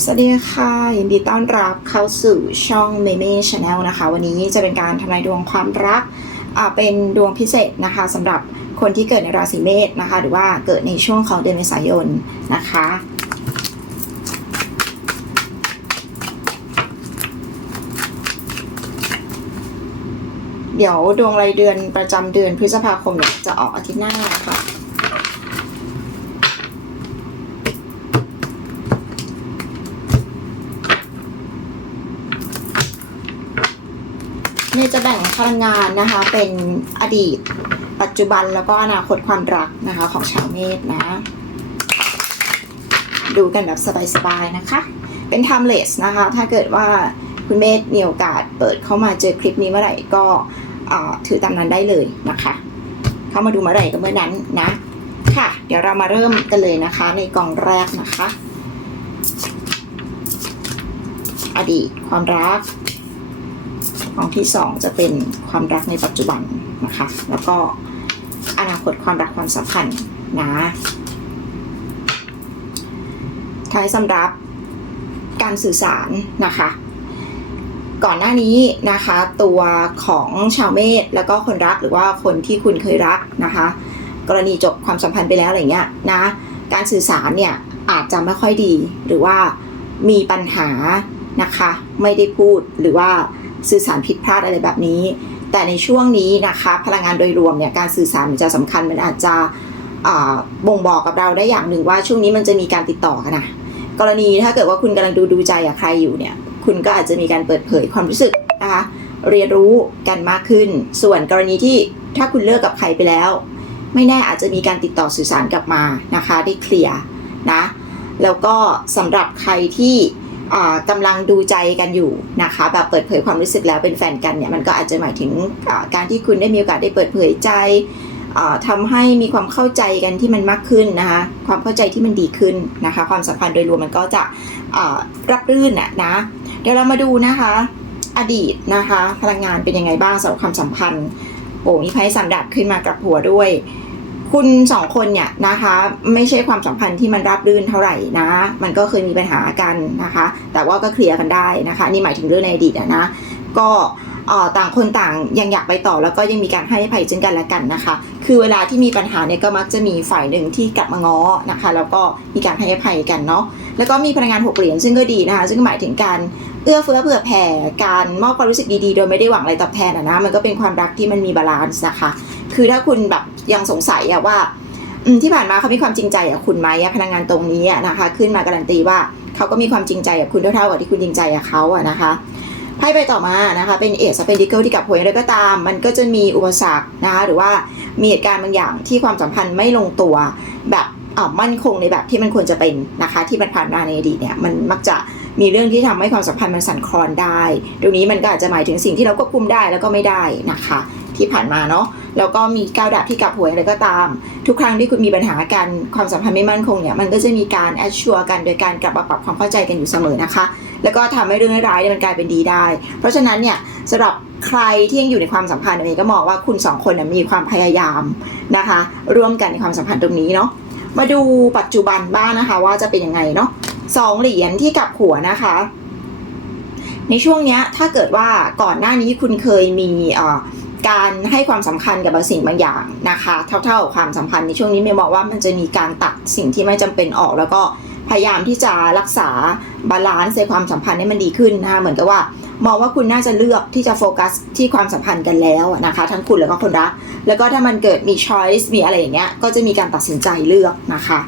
สวัสดีค่ะ ยินดีต้อนรับเข้าสู่ช่องเมเม่ชาแนลนะคะ วันนี้จะเป็นการทำนายดวงความรักอ่าเป็นดวงพิเศษนะคะสำหรับคนที่เกิดในราศีเมษนะคะ หรือว่าเกิดในช่วงของเดือนเมษายนนะคะเดี๋ยวดวงรายเดือนประจำเดือนพฤษภาคมเนี่ยจะออกอาทิตย์หน้าค่ะ นี่จะแบ่งพลังงานนะคะ เป็นอดีต ปัจจุบันแล้วก็อนาคตความรักนะคะของชาวเมษนะ ดูกันแบบสบายๆนะคะ เป็น timeless นะคะ ถ้าเกิดว่าคุณเมธมีโอกาสเปิดเข้ามาเจอคลิปนี้เมื่อไหร่ก็ถือตามนั้นได้เลยนะคะ เข้ามาดูเมื่อไหร่ก็เมื่อนั้นนะ ค่ะ เดี๋ยวเรามาเริ่มกันเลยนะคะ ในกล่องแรกนะคะ อดีตความรัก ของที่สองจะเป็นความรักในปัจจุบันนะคะ แล้วก็อนาคตความรักความสัมพันธ์นะท้ายสำหรับการสื่อสารนะคะ ก่อนหน้านี้นะคะ ตัวของชาวเมษแล้วก็คนรักหรือว่าคนที่คุณเคยรักนะคะ กรณีจบความสัมพันธ์ไปแล้วอะไรเงี้ยนะการสื่อสารเนี่ยอาจจะไม่ค่อยดีหรือว่ามีปัญหานะคะ ไม่ได้พูดหรือว่า สื่อสารผิดพลาดอะไรแบบนี้ แต่ในช่วงนี้นะคะพลังงานโดยรวมเนี่ยการสื่อสารมันจะสำคัญมันอาจจะบ่งบอกกับเราได้อย่างหนึ่งว่าช่วงนี้มันจะมีการติดต่อกันนะกรณีถ้าเกิดว่าคุณกำลังดูดูใจกับใครอยู่เนี่ยคุณก็อาจจะมีการเปิดเผยความรู้สึกนะคะเรียนรู้กันมากขึ้น ส่วนกรณีที่ถ้าคุณเลิกกับใครไปแล้ว ไม่แน่อาจจะมีการติดต่อสื่อสารกลับมานะคะได้เคลียร์นะแล้วก็สำหรับใครที่ อ่ากำลังดูใจกันอยู่นะคะแบบเปิดเผยความรู้สึกแล้วเป็นแฟนกันเนี่ยมันก็อาจจะหมายถึงการที่คุณได้มีโอกาสได้เปิดเผยใจอ่าทำให้มีความเข้าใจกันที่มันมากขึ้นนะคะความเข้าใจที่มันดีขึ้นนะคะความสัมพันธ์โดยรวมมันก็จะรับรื่นะนะเดี๋ยวเรามาดูนะคะ อดีตนะคะพลังงานเป็นยังไงบ้างสำหรับความสัมพันธ์โอ้มีไพ่สามดาบขึ้นมากับหัวด้วย คุณสองคนเนี่ยนะคะ ไม่ใช่ความสัมพันธ์ที่มันราบรื่นเท่าไหร่นะ มันก็เคยมีปัญหากันนะคะ แต่ว่าก็เคลียร์กันได้นะคะนี่หมายถึงเรื่องในอดีตนะก็ ต่างคนต่างยังอยากไปต่อแล้วก็ยังมีการให้ภัยซึ่งกันและกันนะคะ คือเวลาที่มีปัญหาเนี่ยก็มักจะมีฝ่ายหนึ่งที่กลับมาง้อนะคะ แล้วก็มีการให้ภัยกันเนาะแล้วก็มีพลังงานหกเหรียญซึ่งก็ดีนะคะ ซึ่งหมายถึงการเอื้อเฟื้อเผื่อแผ่การมอบความรู้สึกดีๆ โดยไม่ได้หวังอะไรตอบแทนอะนะมันก็เป็นความรักที่มันมีบาลานซ์นะคะ คือถ้าคุณแบบยังสงสัยอะว่าที่ผ่านมาเขามีความจริงใจกับคุณไหมพลังงานตรงนี้นะคะ ขึ้นมาการันตีว่าเขาก็มีความจริงใจกับคุณเท่าๆกับที่คุณจริงใจกับเขาอะนะคะ ไพ่ใบต่อมานะคะเป็นเอสเปนดิเกิลที่กับหวยอะไรก็ตาม มันก็จะมีอุปสรรคนะคะหรือว่ามีเหตุการณ์บางอย่างที่ความสัมพันธ์ไม่ลงตัวแบบอ่ามั่นคงในแบบที่มันควรจะเป็นนะคะ ที่มันผ่านมาในอดีตเนี่ยมันมักจะมีเรื่องที่ทำให้ความสัมพันธ์มันสั่นคลอนได้ตรงนี้มันก็อาจจะหมายถึงสิ่งที่เราควบคุมได้แล้วก็ไม่ได้นะคะ ที่ผ่านมาเนาะแล้วก็มีก้าวดาบที่กับหวยอะไรก็ตาม ทุกครั้งที่คุณมีปัญหากันความสัมพันธ์ไม่มั่นคงเนี่ยมันก็จะมีการแอชชัวกันโดยการกลับมาปรับความเข้าใจกันอยู่เสมอนะคะ แล้วก็ทำให้เรื่องร้ายเนี่ยมันกลายเป็นดีได้ เพราะฉะนั้นเนี่ยสำหรับใครที่ยังอยู่ในความสัมพันธ์เองก็มองว่าคุณสองคนน่ะมีความพยายามนะคะ ร่วมกันในความสัมพันธ์ตรงนี้เนาะมาดูปัจจุบันบ้างนะคะ ว่าจะเป็นยังไงเนาะสองเหรียญที่กลับหัวนะคะ ในช่วงเนี้ยถ้าเกิดว่าก่อนหน้านี้คุณเคยมีการให้ความสำคัญกับบางสิ่งบางอย่างนะคะ เท่าๆความสัมพันธ์ในช่วงนี้เมย์มองว่ามันจะมีการตัดสิ่งที่ไม่จำเป็นออกแล้วก็ พยายามที่จะรักษาบาลานซ์ในความสัมพันธ์ให้มันดีขึ้นนะคะเหมือนกับว่ามองว่าคุณน่าจะเลือกที่จะโฟกัสที่ความสัมพันธ์กันแล้วนะคะ ทั้งคุณแล้วก็คนรัก แล้วก็ถ้ามันเกิดมี choice มีอะไรอย่างเงี้ยก็จะมีการตัดสินใจเลือกนะคะ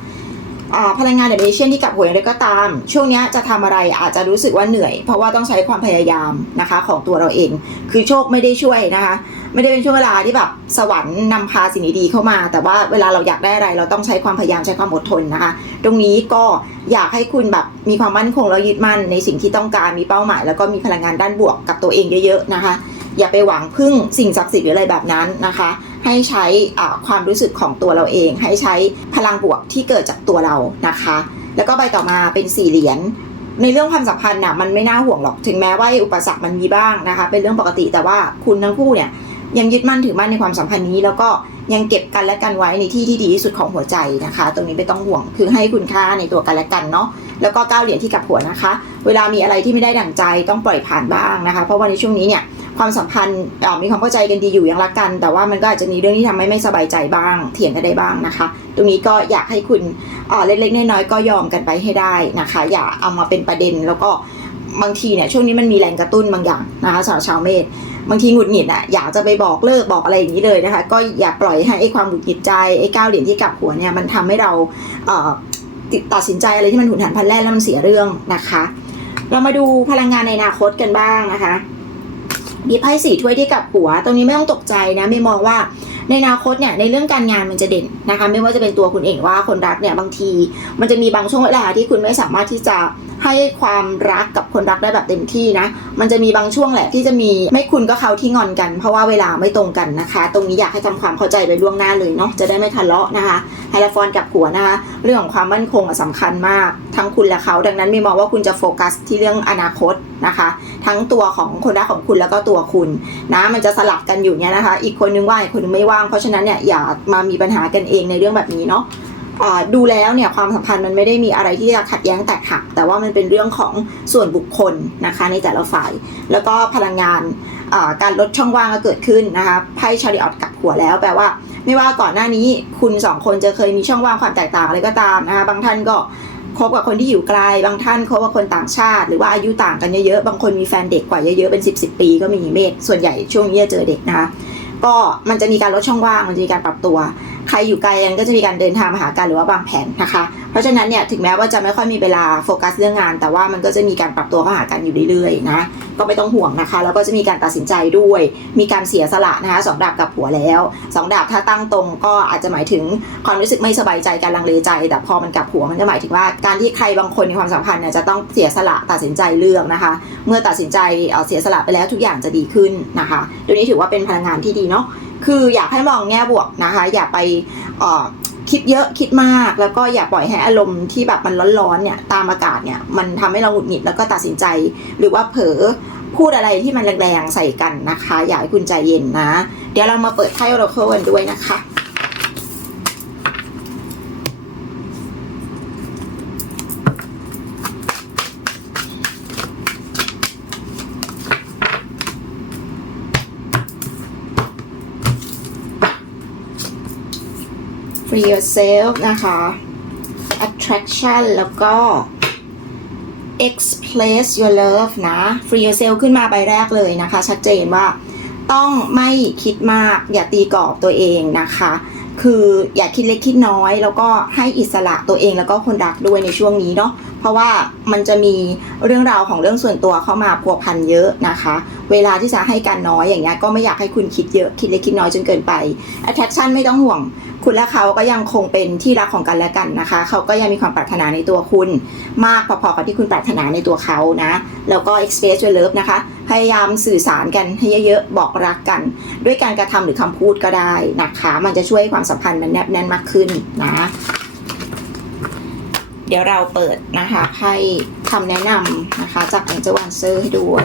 อ่าพลังงานเดเมเชียนที่กลับหัวอย่างไรก็ตาม ช่วงนี้จะทำอะไรอาจจะรู้สึกว่าเหนื่อย เพราะว่าต้องใช้ความพยายามนะคะของตัวเราเอง คือโชคไม่ได้ช่วยนะคะ ไม่ได้เป็นช่วงเวลาที่แบบสวรรค์นำพาสิ่งดีๆเข้ามา แต่ว่าเวลาเราอยากได้อะไร เราต้องใช้ความพยายามใช้ความอดทนนะคะ ตรงนี้ก็อยากให้คุณแบบมีความมั่นคงแล้วยึดมั่นในสิ่งที่ต้องการมีเป้าหมาย แล้วก็มีพลังงานด้านบวกกับตัวเองเยอะๆนะคะ อย่าไปหวังพึ่งสิ่งศักดิ์สิทธิ์หรืออะไรแบบนั้นนะคะ ให้ใช้ความรู้สึกของตัวเราเอง ให้ใช้พลังบวกที่เกิดจากตัวเรานะคะ แล้วก็ใบต่อมาเป็นสี่เหรียญในเรื่องความสัมพันธ์น่ะมันไม่น่าห่วงหรอก ถึงแม้ว่าอ้อุปสรรคมันมีบ้างนะคะ เป็นเรื่องปกติแต่ว่าคุณทั้งคู่เนี่ย ยังยึดมั่นถือมั่นในความสัมพันธ์นี้ แล้วก็ยังเก็บกันและกันไว้ในที่ที่ดีที่สุดของหัวใจนะคะ ตรงนี้ไม่ต้องห่วงคือให้คุณค่าในตัวกันและกันเนาะแล้วก็ก้าวเหรียญที่กับหัวนะคะ เวลามีอะไรที่ไม่ได้ดั่งใจต้องปล่อยผ่านบ้างนะคะ เพราะว่าในช่วงนี้เนี่ยความสัมพันธ์มีความเข้าใจกันดีอยู่ยังรักกัน แต่ว่ามันก็อาจจะมีเรื่องที่ทำให้ไม่สบายใจบ้าง เถียงกันได้บ้างนะคะ ตรงนี้ก็อยากให้คุณเอ่อเล็กๆน้อยๆก็ยอมกันไปให้ได้นะคะ อย่าเอามาเป็นประเด็นแล้วก็บางทีเนี่ยช่วงนี้มันมีแรงกระตุ้นบางอย่างนะคะสำหรับชาวเมษ บางทีหงุดหงิดอะอยากจะไปบอกเลิกบอกอะไรอย่างนี้เลยนะคะ ก็อย่าปล่อยให้ไอ้ความหงุดหงิดใจไอ้ก้าวเหรียญที่กลับหัวเนี่ยมันทำให้เราเตัดสินใจอะไรที่มันหุนหันพันแล่นแล้วมันเสียเรื่องนะคะ เรามาดูพลังงานในอนาคตกันบ้างนะคะดีไพ่สี่ถ้วยที่กลับหัว ตรงนี้ไม่ต้องตกใจนะไม่มองว่าในอนาคตเนี่ยในเรื่องการงานมันจะเด่นนะคะ ไม่ว่าจะเป็นตัวคุณเองว่าคนรักเนี่ยบางที มันจะมีบางช่วงเวลาที่คุณไม่สามารถที่จะ ให้ความรักกับคนรักได้แบบเต็มที่นะ มันจะมีบางช่วงแหละที่จะมีไม่คุณก็เขาที่งอนกัน เพราะว่าเวลาไม่ตรงกันนะคะ ตรงนี้อยากให้ทำความเข้าใจไปล่วงหน้าเลยเนาะจะได้ไม่ทะเลาะนะคะไฮลฟอนกับหัวนะคะเรื่องของความมั่นคงอะสำคัญมาก ทั้งคุณและเขาดังนั้นม่มองว่าคุณจะโฟกัสที่เรื่องอนาคตนะคะ ทั้งตัวของคนรักของคุณแล้วก็ตัวคุณนะมันจะสลับกันอยู่เนี่ยนะคะ อีกคนนึงว่างอีกคนนึงไม่ว่างเพราะฉะนั้นเนี่ยอย่ามามีปัญหากันเองในเรื่องแบบนี้เนาะ ดูแล้วเนี่ยความสัมพันธ์มันไม่ได้มีอะไรที่จะขัดแย้งแตกหัก แต่ว่ามันเป็นเรื่องของส่วนบุคคลนะคะในแต่ละฝ่าย แล้วก็พลังงานการลดช่องว่างก็เกิดขึ้นนะคะไพ่ชาริออตกับหัวแล้วแปลว่า ไม่ว่าก่อนหน้านี้คุณสองคนจะเคยมีช่องว่างความแตกต่างอะไรก็ตามนะคะบางท่านก็คบกับคนที่อยู่ไกลบางท่านคบกับคนต่างชาติ หรือว่าอายุต่างกันเยอะๆบางคนมีแฟนเด็กกว่าเยอะๆเป็น 10บสปี ก็มีเมษส่วนใหญ่ช่วงนี้จะเจอเด็กนะคะก็มันจะมีการลดช่องว่างมันจะมีการปรับตัว ใครอยู่ไกลกันก็จะมีการเดินทางมาหากันหรือว่าบางแผนนะคะ เพราะฉะนั้นเนี่ยถึงแม้ว่าจะไม่ค่อยมีเวลาโฟกัสเรื่องงาน แต่ว่ามันก็จะมีการปรับตัวเข้าหากันอยู่เรื่อยๆนะก็ไม่ต้องห่วงนะคะ แล้วก็จะมีการตัดสินใจด้วย มีการเสียสละนะคะสองดาบกับหัวแล้วสองดาบถ้าตั้งตรงก็อาจจะหมายถึงความรู้สึกไม่สบายใจการลังเลใจ แต่พอมันกับหัวมันจะหมายถึงว่าการที่ใครบางคนในความสัมพันธ์เนี่ยจะต้องเสียสละตัดสินใจเลือกนะคะ เมื่อตัดสินใจเอ่อเสียสละไปแล้วทุกอย่างจะดีขึ้นนะคะตัวนี้ถือว่าเป็นพลังงานที่ดีเนาะ คืออยากให้มองแง่บวกนะคะ อย่าไปคิดเยอะคิดมากแล้วก็อย่าปล่อยให้อารมณ์ที่แบบมันร้อนๆเนี่ยตามอากาศเนี่ยมันทำให้เราหงุดหงิดแล้วก็ตัดสินใจ หรือว่าเผลอพูดอะไรที่มันแรงๆใส่กันนะคะ อยากให้คุณใจเย็นนะ เดี๋ยวเรามาเปิดไพ่โอราเคิลกันด้วยนะคะ free yourself นะคะ attraction แล้วก็ express your love นะ free yourself ขึ้นมาใบแรกเลยนะคะ ชัดเจนว่าต้องไม่คิดมากอย่าตีกรอบตัวเองนะคะ คืออย่าคิดเล็กคิดน้อย แล้วก็ให้อิสระตัวเองแล้วก็คนรักด้วยในช่วงนี้เนาะเพราะว่ามันจะมีเรื่องราวของเรื่องส่วนตัวเข้ามาพัวพันเยอะนะคะ เวลาที่จะให้การน้อยอย่างเงี้ยก็ไม่อยากให้คุณคิดเยอะคิดเล็กคิดน้อยจนเกินไป attraction ไม่ต้องห่วง คุณและเขาก็ยังคงเป็นที่รักของกันและกันนะคะ เขาก็ยังมีความปรารถนาในตัวคุณ มากพอๆกับที่คุณปรารถนาในตัวเขานะ แล้วก็ express your love นะคะ พยายามสื่อสารกันให้เยอะๆ บอกรักกัน ด้วยการกระทำหรือคำพูดก็ได้นะคะ มันจะช่วยให้ความสัมพันธ์มันแนบแน่นมากขึ้นนะ เดี๋ยวเราเปิดนะคะไพ่คำแนะนำนะคะ จาก Angel Answer ให้ด้วย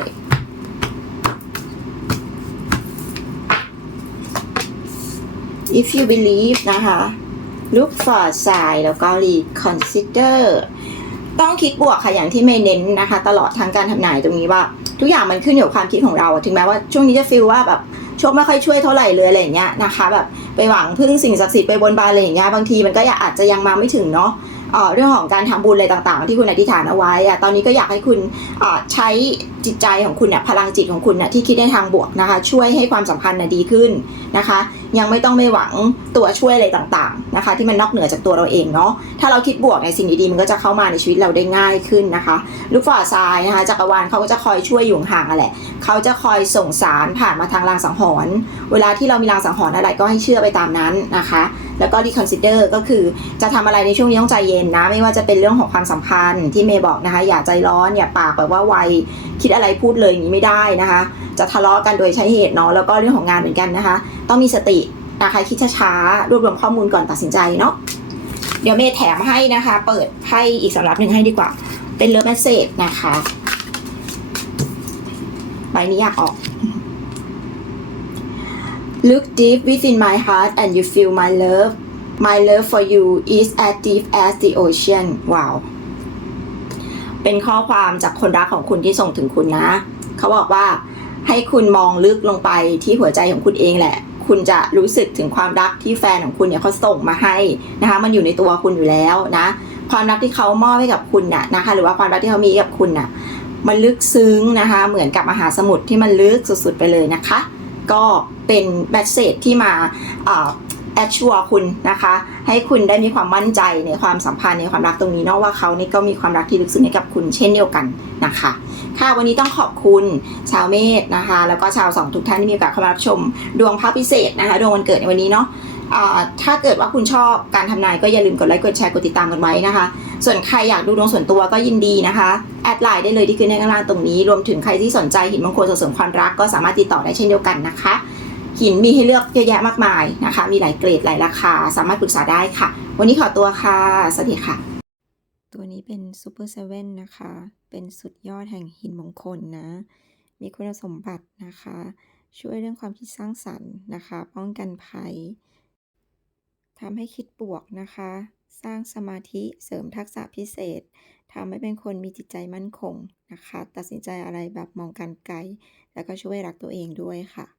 if you believe นะคะ look for sign แล้วก็ reconsider ต้องคิดบวกค่ะอย่างที่เมย์เน้นนะคะ ตลอดทางการทำนายตรงนี้ว่า ทุกอย่างมันขึ้นอยู่กับความคิดของเรา ถึงแม้ว่าช่วงนี้จะฟีลว่าแบบโชคไม่ค่อยช่วยเท่าไหร่เลยอะไรอย่างเงี้ยนะคะ แบบไปหวังพึ่งสิ่งศักดิ์สิทธิ์ไปบนบานอะไรอย่างเงี้ยบางทีมันก็อาจจะยังมาไม่ถึงเนาะเรื่องของการทำบุญอะไรต่างๆ ที่คุณอธิษฐานเอาไว้อะตอนนี้ก็อยากให้คุณใช้จิตใจของคุณเนี่ยพลังจิตของคุณเนี่ยที่คิดในทางบวกนะคะ ช่วยให้ความสัมพันธ์น่ะดีขึ้นนะคะ ยังไม่ต้องไปหวังตัวช่วยอะไรต่างๆนะคะ ที่มันนอกเหนือจากตัวเราเองเนาะถ้าเราคิดบวกในสิ่งดีๆมันก็จะเข้ามาในชีวิตเราได้ง่ายขึ้นนะคะลูกฝ่าทรายนะคะจักรวาลเขาก็จะคอยช่วยอยู่ห่างๆอะแหละเขาจะคอยส่งสารผ่านมาทางรางสังหรณ์เวลาที่เรามีรางสังหรณ์อะไรก็ให้เชื่อไปตามนั้นนะคะแล้วก็ reconsider ก็คือจะทำอะไรในช่วงนี้ต้องใจเย็นนะ ไม่ว่าจะเป็นเรื่องของความสัมพันธ์ที่เมย์บอกนะคะ อย่าใจร้อนอย่าปากแบบว่าไวคิดอะไรพูดเลยอย่างนี้ไม่ได้นะคะ จะทะเลาะกันโดยใช้เหตุเนาะแล้วก็เรื่องของงานเหมือนกันนะคะ ต้องมีสติ นะคะคิดช้าๆรวบรวมข้อมูลก่อนตัดสินใจเนาะเดี๋ยวเมย์แถมให้นะคะ เปิดไพ่อีกสำรับหนึ่งให้ดีกว่า เป็นเลิฟเมสเซจนะคะใบนี้อยากออก look deep within my heart and you feel my love my love for you is as deep as the ocean ว้าวเป็นข้อความจากคนรักของคุณที่ส่งถึงคุณนะ เขาบอกว่าให้คุณมองลึกลงไปที่หัวใจของคุณเองแหละ คุณจะรู้สึกถึงความรักที่แฟนของคุณเนี่ยเขาส่งมาให้นะคะ มันอยู่ในตัวคุณอยู่แล้วนะ ความรักที่เขามอบให้กับคุณน่ะนะคะ หรือว่าความรักที่เขามีกับคุณน่ะ มันลึกซึ้งนะคะ เหมือนกับมหาสมุทรที่มันลึกสุดๆไปเลยนะคะ ก็เป็นแบทเซจที่มา แอดชัวคุณนะคะ ให้คุณได้มีความมั่นใจในความสัมพันธ์ในความรักตรงนี้เนอะว่าเขานี่ก็มีความรักที่ลึกซึ้งให้กับคุณเช่นเดียวกันนะคะ ค่ะวันนี้ต้องขอบคุณชาวเมษนะคะ แล้วก็ชาวสองทุกท่านที่มีโอกาสเข้ามารับชม ดวงพระพิเศษนะคะ ดวงวันเกิดในวันนี้เนาะถ้าเกิดว่าคุณชอบการทำนายก็อย่าลืมกดไลค์กดแชร์กดติดตามกันไว้นะคะ ส่วนใครอยากดูดวงส่วนตัวก็ยินดีนะคะ แอดไลน์ได้เลยที่ขึ้นในข้างล่างตรงนี้ รวมถึงใครที่สนใจหินมงคลส่งเสริมความรักก็สามารถติดต่อได้เช่นเดียวกันนะคะ หินมีให้เลือกเยอะแยะมากมายนะคะ มีหลายเกรดหลายราคา สามารถปรึกษาได้ค่ะ วันนี้ขอตัวค่ะ สวัสดีค่ะ ตัวนี้เป็นซูเปอร์เซเว่นนะคะ เป็นสุดยอดแห่งหินมงคลนะ มีคุณสมบัตินะคะ ช่วยเรื่องความคิดสร้างสรรค์นะคะ ป้องกันภัยทำให้คิดบวกนะคะ สร้างสมาธิเสริมทักษะพิเศษทำให้เป็นคนมีจิตใจมั่นคงนะคะ ตัดสินใจอะไรแบบมองการไกล แล้วก็ช่วยรักตัวเองด้วยค่ะ